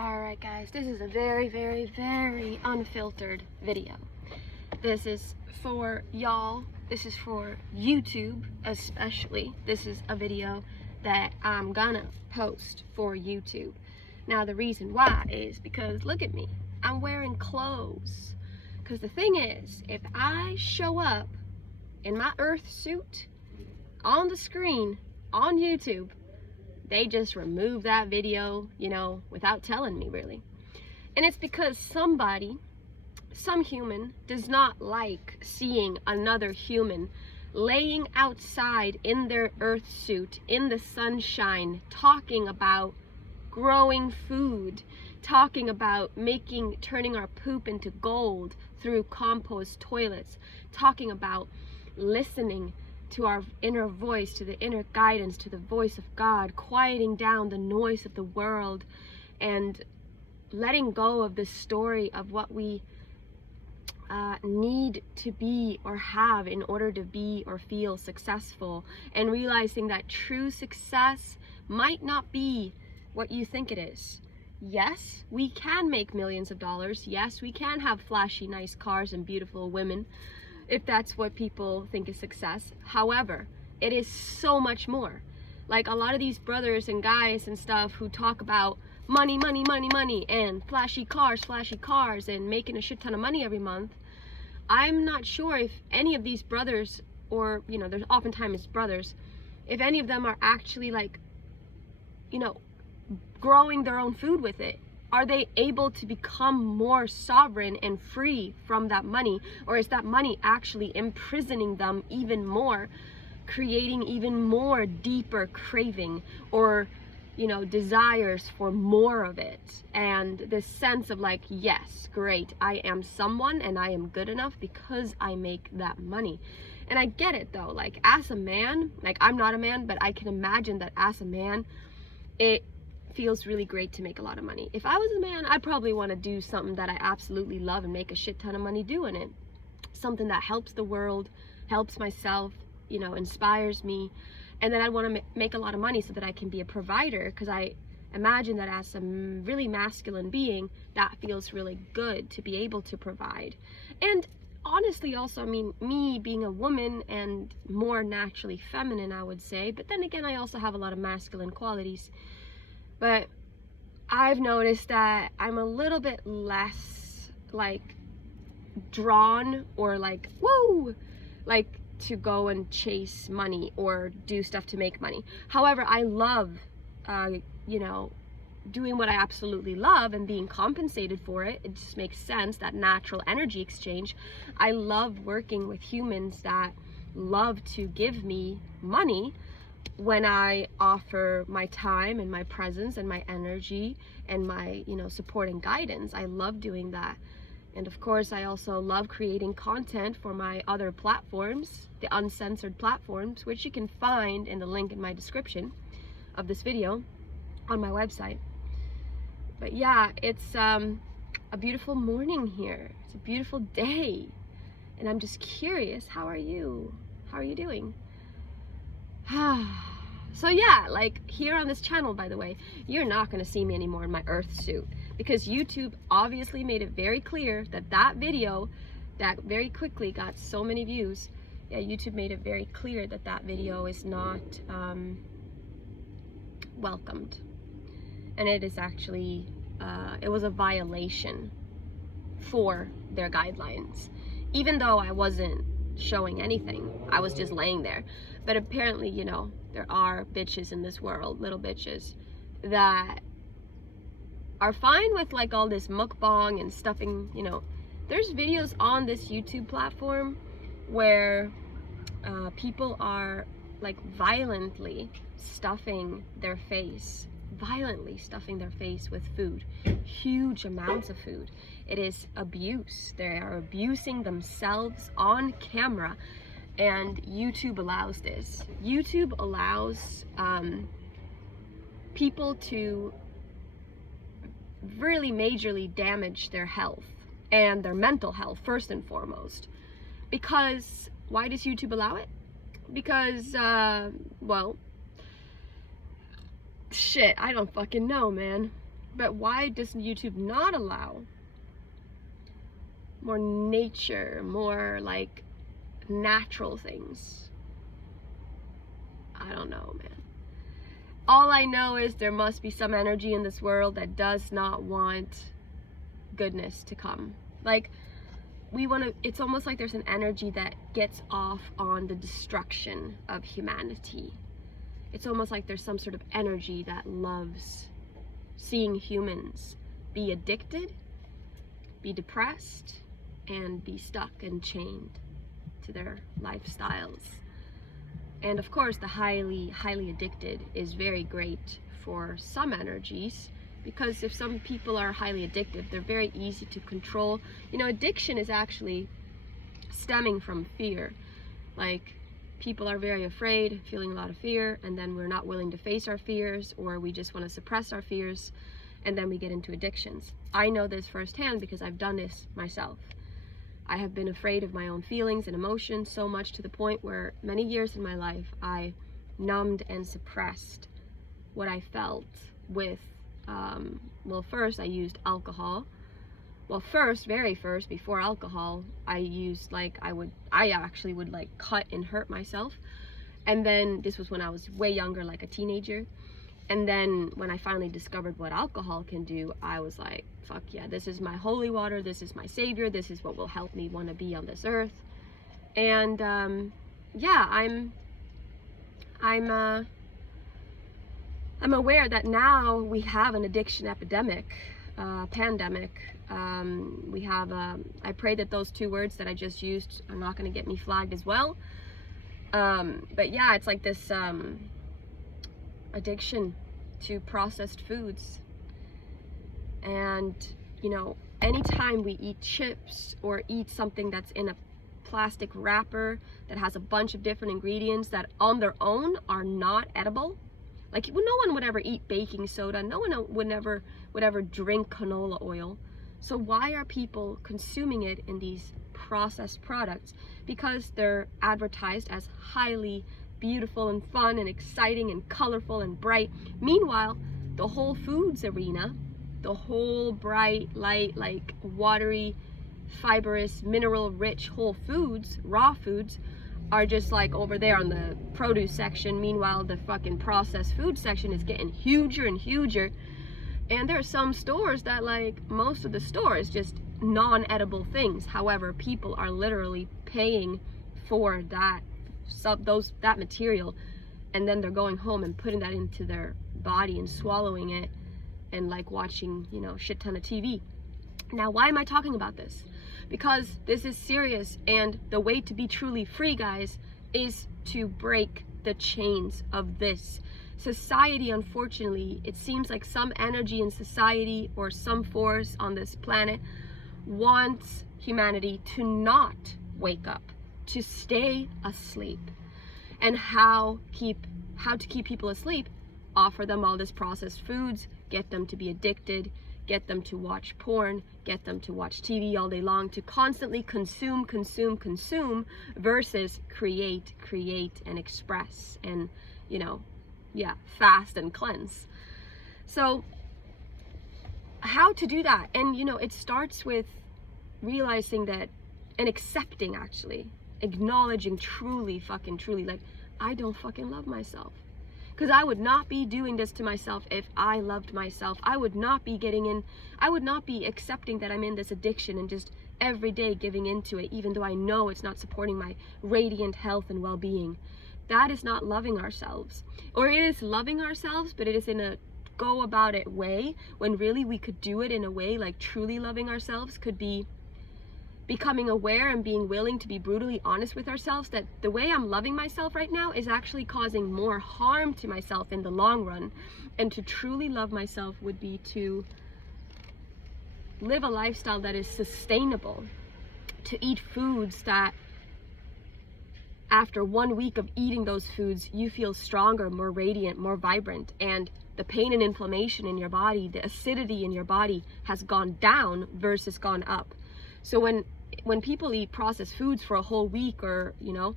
Alright guys, this is a very unfiltered video. This is for y'all. This is for YouTube especially. This is a video that I'm gonna post for YouTube. Now the reason why is because look at me. I'm wearing clothes. Because the thing is, if I show up in my Earth suit on the screen on YouTube, they just remove that video, without telling me really. And it's because some human does not like seeing another human laying outside in their Earth suit in the sunshine, talking about growing food, talking about turning our poop into gold through compost toilets, talking about listening to our inner voice, to the inner guidance, to the voice of God, quieting down the noise of the world and letting go of the story of what we need to be or have in order to be or feel successful, and realizing that true success might not be what you think it is. Yes, we can make millions of dollars. Yes, we can have flashy, nice cars and beautiful women, if that's what people think is success. However, it is so much more. Like a lot of these brothers and guys and stuff who talk about money, and flashy cars and making a shit ton of money every month. I'm not sure if any of these brothers, or, there's oftentimes brothers, if any of them are actually growing their own food with it. Are they able to become more sovereign and free from that money? Or is that money actually imprisoning them even more, creating even more deeper craving or, desires for more of it? And this sense of yes, great, I am someone and I am good enough because I make that money. And I get it though, as a man, I'm not a man, but I can imagine that as a man, it feels really great to make a lot of money. If I was a man, I'd probably want to do something that I absolutely love and make a shit ton of money doing it. Something that helps the world, helps myself, inspires me. And then I'd want to make a lot of money so that I can be a provider, because I imagine that as a really masculine being, that feels really good to be able to provide. And honestly also, me being a woman and more naturally feminine, I would say, but then again, I also have a lot of masculine qualities. But I've noticed that I'm a little bit less drawn or to go and chase money or do stuff to make money. However, I love, doing what I absolutely love and being compensated for it. It just makes sense, that natural energy exchange. I love working with humans that love to give me money when I offer my time and my presence and my energy and my, support and guidance. I love doing that. And of course, I also love creating content for my other platforms, the uncensored platforms, which you can find in the link in my description of this video on my website. But yeah, it's a beautiful morning here. It's a beautiful day. And I'm just curious, how are you? How are you doing? So yeah, here on this channel, by the way, you're not going to see me anymore in my Earth suit, because YouTube obviously made it very clear that video that very quickly got so many views. Yeah, YouTube made it very clear that video is not welcomed, and it is actually it was a violation for their guidelines, even though I wasn't showing anything. I was just laying there. But apparently, there are bitches in this world, little bitches, that are fine with all this mukbang and stuffing. There's videos on this YouTube platform where people are violently stuffing their face with food, huge amounts of food. It is abuse. They are abusing themselves on camera, and YouTube allows this. YouTube allows people to really majorly damage their health and their mental health first and foremost. Because why does YouTube allow it? Because well, shit, I don't fucking know, man. But why does YouTube not allow more nature, more like natural things? I don't know, man. All I know is there must be some energy in this world that does not want goodness to come. Like, it's almost like there's an energy that gets off on the destruction of humanity. It's almost like there's some sort of energy that loves seeing humans be addicted, be depressed, and be stuck and chained to their lifestyles. And of course, the highly addicted is very great for some energies, because if some people are highly addictive, they're very easy to control. You know, addiction is actually stemming from fear. Like, people are very afraid, feeling a lot of fear, and then we're not willing to face our fears, or we just want to suppress our fears, and then we get into addictions. I know this firsthand because I've done this myself. I have been afraid of my own feelings and emotions so much to the point where many years in my life I numbed and suppressed what I felt with, well, first I used alcohol. Well, very first, before alcohol, I used, like, I actually would like cut and hurt myself. And then this was when I was way younger, like a teenager. And then when I finally discovered what alcohol can do, I was like, fuck yeah, this is my holy water, this is my savior, this is what will help me want to be on this earth. And yeah, I'm aware that now we have an addiction epidemic, pandemic. We have, I pray that those two words that I just used are not going to get me flagged as well. But yeah, it's like this addiction to processed foods. And, you know, anytime we eat chips or eat something that's in a plastic wrapper that has a bunch of different ingredients that on their own are not edible, like, no one would ever eat baking soda, no one would ever drink canola oil. So why are people consuming it in these processed products? Because they're advertised as highly beautiful and fun and exciting and colorful and bright. Meanwhile, the Whole Foods arena, the whole bright, light, like watery, fibrous, mineral rich whole foods, raw foods, are just like over there on the produce section. Meanwhile, the fucking processed food section is getting huger and huger. And there are some stores that, like, most of the store is just non-edible things. However, people are literally paying for that material, and then they're going home and putting that into their body and swallowing it and like watching, you know, shit ton of TV. Now, why am I talking about this? Because this is serious, and the way to be truly free, guys, is to break the chains of this society. Unfortunately, it seems like some energy in society or some force on this planet wants humanity to not wake up, to stay asleep. And how to keep people asleep? Offer them all this processed foods, get them to be addicted, get them to watch porn, get them to watch TV all day long, to constantly consume versus create and express and, you know, yeah, fast and cleanse. So how to do that? And, you know, it starts with realizing that, and accepting, actually acknowledging truly, like, I don't fucking love myself. Because I would not be doing this to myself if I loved myself. I would not be accepting that I'm in this addiction and just every day giving into it, even though I know it's not supporting my radiant health and well-being. That is not loving ourselves. Or it is loving ourselves, but it is in a go about it way, when really we could do it in a way like truly loving ourselves could be becoming aware and being willing to be brutally honest with ourselves that the way I'm loving myself right now is actually causing more harm to myself in the long run. And to truly love myself would be to live a lifestyle that is sustainable, to eat foods that after 1 week of eating those foods, you feel stronger, more radiant, more vibrant, and the pain and inflammation in your body, the acidity in your body has gone down versus gone up. So when people eat processed foods for a whole week, or, you know,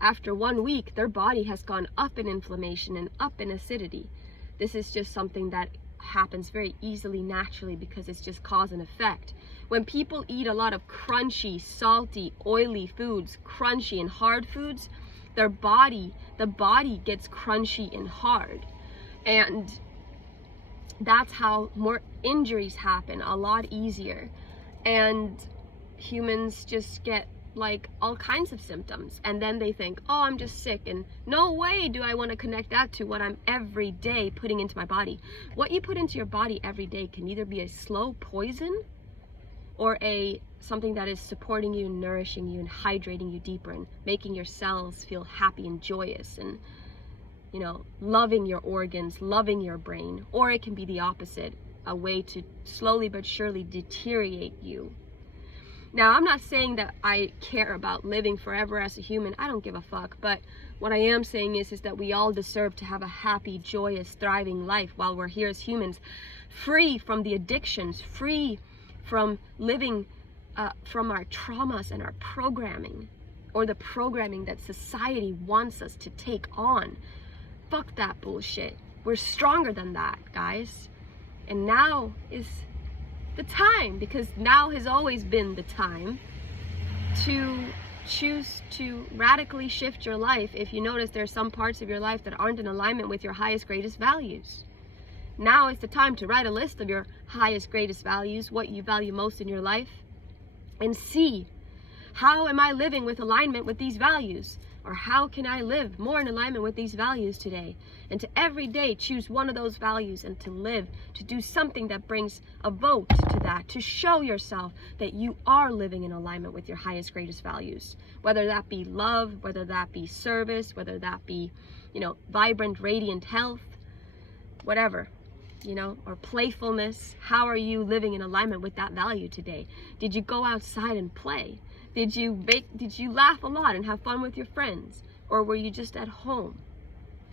after 1 week, their body has gone up in inflammation and up in acidity. This is just something that happens very easily, naturally, because it's just cause and effect. When people eat a lot of crunchy, salty, oily foods, crunchy and hard foods, the body gets crunchy and hard. And that's how more injuries happen a lot easier. And humans just get like all kinds of symptoms, and then they think, oh, I'm just sick, and no way do I want to connect that to what I'm every day putting into my body. What you put into your body every day can either be a slow poison or something that is supporting you, nourishing you, and hydrating you deeper, and making your cells feel happy and joyous, and loving your organs, loving your brain. Or it can be the opposite, a way to slowly but surely deteriorate you. Now, I'm not saying that I care about living forever as a human. I don't give a fuck. But what I am saying is that we all deserve to have a happy, joyous, thriving life while we're here as humans, free from the addictions, free from living from our traumas and our programming, or the programming that society wants us to take on. Fuck that bullshit. We're stronger than that, guys. And now is the time, because now has always been the time to choose to radically shift your life if you notice there are some parts of your life that aren't in alignment with your highest, greatest values. Now is the time to write a list of your highest, greatest values, what you value most in your life, and see, how am I living with alignment with these values? Or how can I live more in alignment with these values today? And to every day choose one of those values and to live, to do something that brings a vote to that, to show yourself that you are living in alignment with your highest, greatest values. Whether that be love, whether that be service, whether that be, vibrant, radiant health, whatever, or playfulness. How are you living in alignment with that value today? Did you go outside and play? Did you laugh a lot and have fun with your friends? Or were you just at home,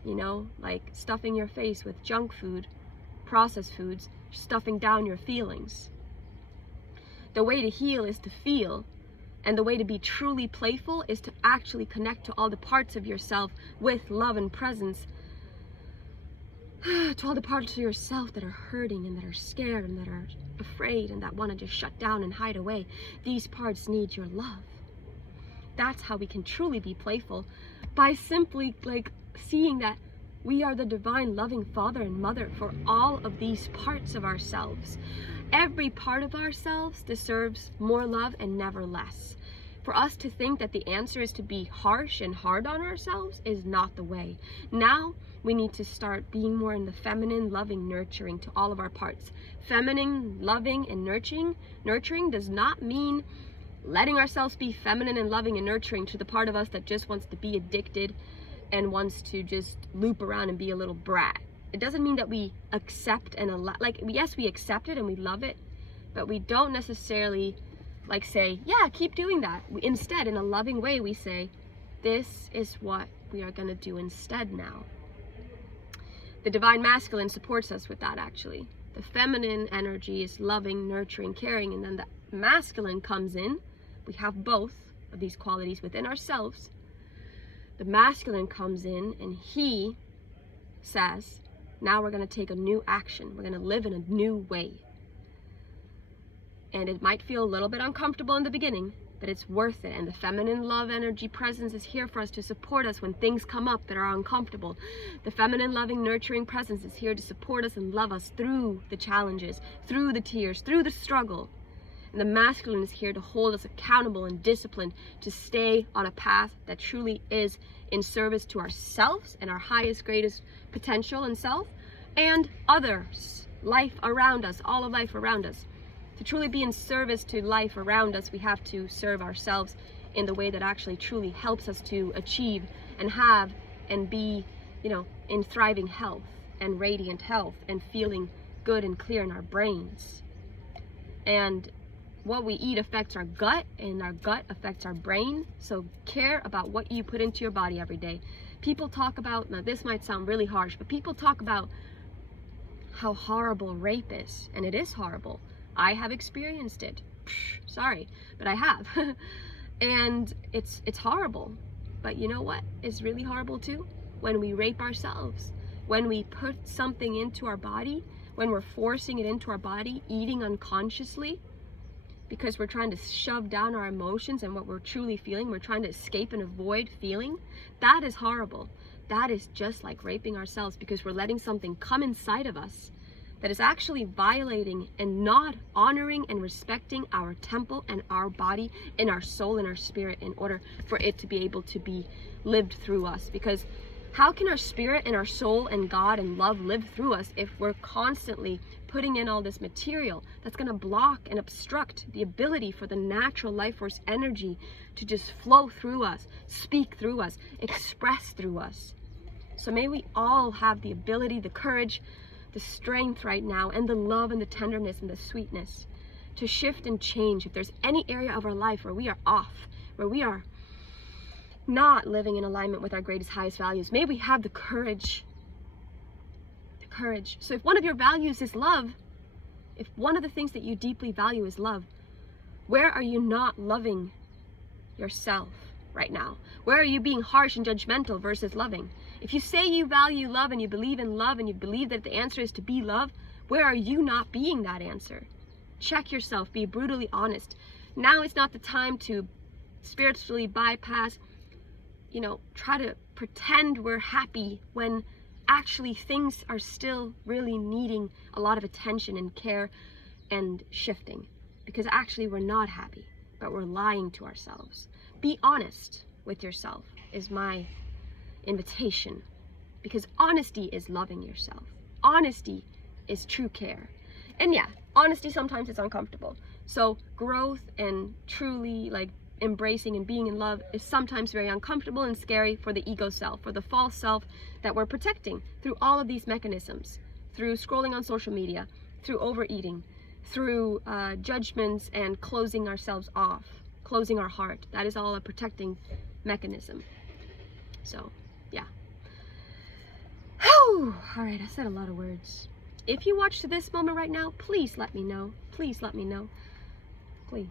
like stuffing your face with junk food, processed foods, stuffing down your feelings? The way to heal is to feel, and the way to be truly playful is to actually connect to all the parts of yourself with love and presence, to all the parts of yourself that are hurting and that are scared and that are afraid and that want to just shut down and hide away. These parts need your love. That's how we can truly be playful, by simply seeing that we are the divine loving father and mother for all of these parts of ourselves. Every part of ourselves deserves more love and never less. For us to think that the answer is to be harsh and hard on ourselves is not the way. Now we need to start being more in the feminine, loving, nurturing to all of our parts. Feminine, loving, and nurturing does not mean letting ourselves be feminine and loving and nurturing to the part of us that just wants to be addicted and wants to just loop around and be a little brat. It doesn't mean that we accept and allow, yes, we accept it and we love it, but we don't necessarily say, yeah, keep doing that. Instead, in a loving way, we say, this is what we are going to do instead now. The divine masculine supports us with that, actually. The feminine energy is loving, nurturing, caring, and then the masculine comes in. We have both of these qualities within ourselves. The masculine comes in and he says, now we're going to take a new action. We're going to live in a new way. And it might feel a little bit uncomfortable in the beginning, but it's worth it. And the feminine love energy presence is here for us to support us when things come up that are uncomfortable. The feminine loving nurturing presence is here to support us and love us through the challenges, through the tears, through the struggle. And the masculine is here to hold us accountable and disciplined to stay on a path that truly is in service to ourselves and our highest, greatest potential and self, and others, life around us, all of life around us. To truly be in service to life around us, we have to serve ourselves in the way that actually truly helps us to achieve and have and be, in thriving health and radiant health and feeling good and clear in our brains. And what we eat affects our gut, and our gut affects our brain. So care about what you put into your body every day. People talk about, now this might sound really harsh, but people talk about how horrible rape is, and it is horrible. I have experienced it. Sorry, but I have. And it's horrible. But you know what is really horrible too? When we rape ourselves. When we put something into our body, when we're forcing it into our body, eating unconsciously, because we're trying to shove down our emotions and what we're truly feeling. We're trying to escape and avoid feeling. That is horrible. That is just like raping ourselves, because we're letting something come inside of us that is actually violating and not honoring and respecting our temple and our body and our soul and our spirit, in order for it to be able to be lived through us. Because how can our spirit and our soul and God and love live through us if we're constantly putting in all this material that's going to block and obstruct the ability for the natural life force energy to just flow through us, speak through us, express through us? So may we all have the ability, the courage, the strength right now, and the love and the tenderness and the sweetness to shift and change. If there's any area of our life where we are off, where we are not living in alignment with our greatest, highest values, may we have the courage. The courage. So if one of your values is love, if one of the things that you deeply value is love, where are you not loving yourself right now? Where are you being harsh and judgmental versus loving? If you say you value love and you believe in love and you believe that the answer is to be love, where are you not being that answer? Check yourself. Be brutally honest. Now is not the time to spiritually bypass, try to pretend we're happy when actually things are still really needing a lot of attention and care and shifting. Because actually we're not happy, but we're lying to ourselves. Be honest with yourself is my invitation, because honesty is loving yourself. Honesty is true care. And yeah, honesty sometimes is uncomfortable. So growth and truly embracing and being in love is sometimes very uncomfortable and scary for the ego self, for the false self that we're protecting through all of these mechanisms, through scrolling on social media, through overeating, through judgments and closing ourselves off, closing our heart. That is all a protecting mechanism. So yeah. Whew. All right, I said a lot of words. If you watch to this moment right now, please let me know. Please let me know. Please.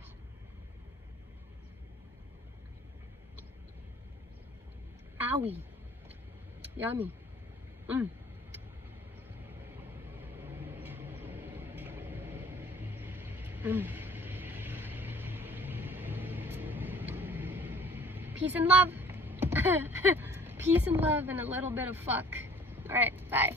Owie. Yummy. Peace and love. Peace and love and a little bit of fuck. All right, bye.